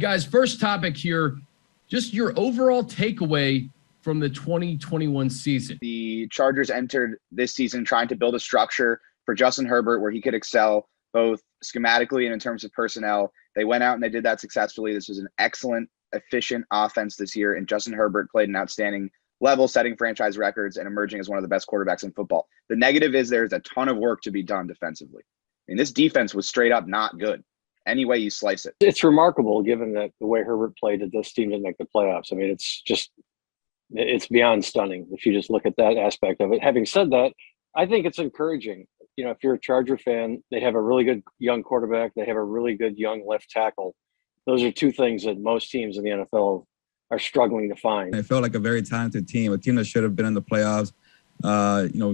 Guys, first topic here, just your overall takeaway from the 2021 season. The Chargers entered this season trying to build a structure for Justin Herbert where he could excel both schematically and in terms of personnel. They went out and they did that successfully. This was an excellent, efficient offense this year, and Justin Herbert played an outstanding level, setting franchise records and emerging as one of the best quarterbacks in football. The negative is there's a ton of work to be done defensively. I mean, this defense was straight up not good any way you slice it. It's remarkable given that the way Herbert played that this team didn't make the playoffs. I mean, it's beyond stunning if you just look at that aspect of it. Having said that, I think it's encouraging. You know, if you're a Charger fan, they have a really good young quarterback. They have a really good young left tackle. Those are two things that most teams in the NFL are struggling to find. It felt like a very talented team, a team that should have been in the playoffs.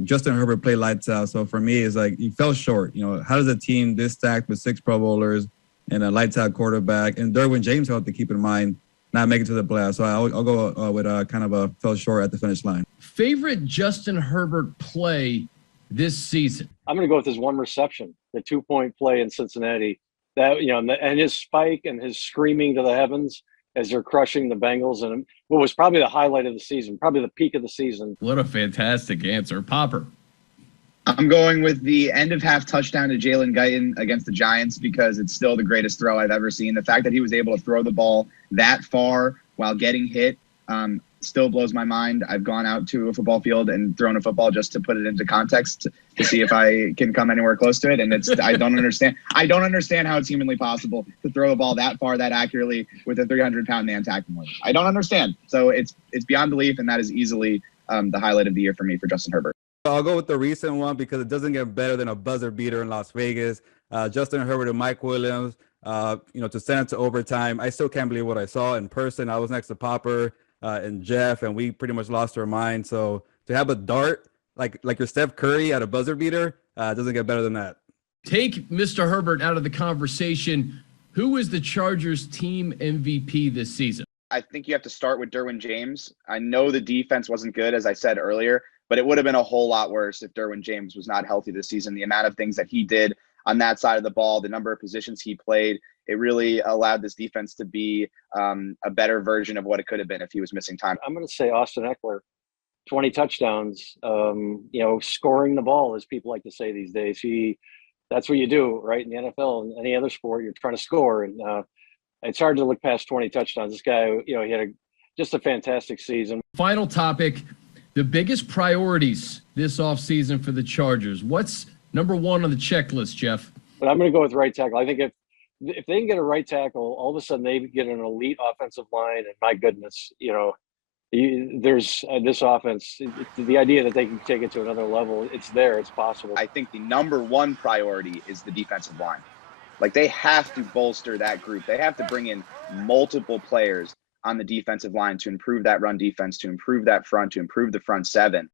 Justin Herbert played lights out. So for me, it's like he fell short. You know, how does a team this stacked with 6 Pro Bowlers and a lights out quarterback and Derwin James health to keep in mind, not make it to the playoffs? So I'll go with kind of a fell short at the finish line. Favorite Justin Herbert play this season? I'm going to go with his one reception, the 2-point play in Cincinnati. That, you know, and his spike and his screaming to the heavens as they're crushing the Bengals, and what was probably the highlight of the season, probably the peak of the season. What a fantastic answer. Popper. I'm going with the end of half touchdown to Jalen Guyton against the Giants because it's still the greatest throw I've ever seen. The fact that he was able to throw the ball that far while getting hit still blows my mind. I've gone out to a football field and thrown a football just to put it into context to see if I can come anywhere close to it. And I don't understand how it's humanly possible to throw the ball that far, that accurately with a 300-pound man tackling me. I don't understand. So it's beyond belief, and that is easily the highlight of the year for me for Justin Herbert. I'll go with the recent one because it doesn't get better than a buzzer beater in Las Vegas. Justin Herbert and Mike Williams, to send it to overtime. I still can't believe what I saw in person. I was next to Popper and Jeff, and we pretty much lost our mind. So to have a dart like your Steph Curry at a buzzer beater, doesn't get better than that. Take Mr. Herbert out of the conversation. Who is the Chargers team MVP this season? I think you have to start with Derwin James. I know the defense wasn't good, as I said earlier, but it would have been a whole lot worse if Derwin James was not healthy this season. The amount of things that he did on that side of the ball, the number of positions he played, it really allowed this defense to be a better version of what it could have been if he was missing time. I'm going to say Austin Eckler, 20 touchdowns, scoring the ball, as people like to say these days. That's what you do, right? In the NFL and any other sport, you're trying to score. And it's hard to look past 20 touchdowns. This guy, he had just a fantastic season. Final topic, the biggest priorities this offseason for the Chargers. What's number one on the checklist, Jeff? But I'm going to go with right tackle. I think if they can get a right tackle, all of a sudden they get an elite offensive line. And my goodness, there's this offense, the idea that they can take it to another level, it's there, it's possible. I think the number one priority is the defensive line. Like, they have to bolster that group. They have to bring in multiple players on the defensive line to improve that run defense, to improve that front, to improve the front seven.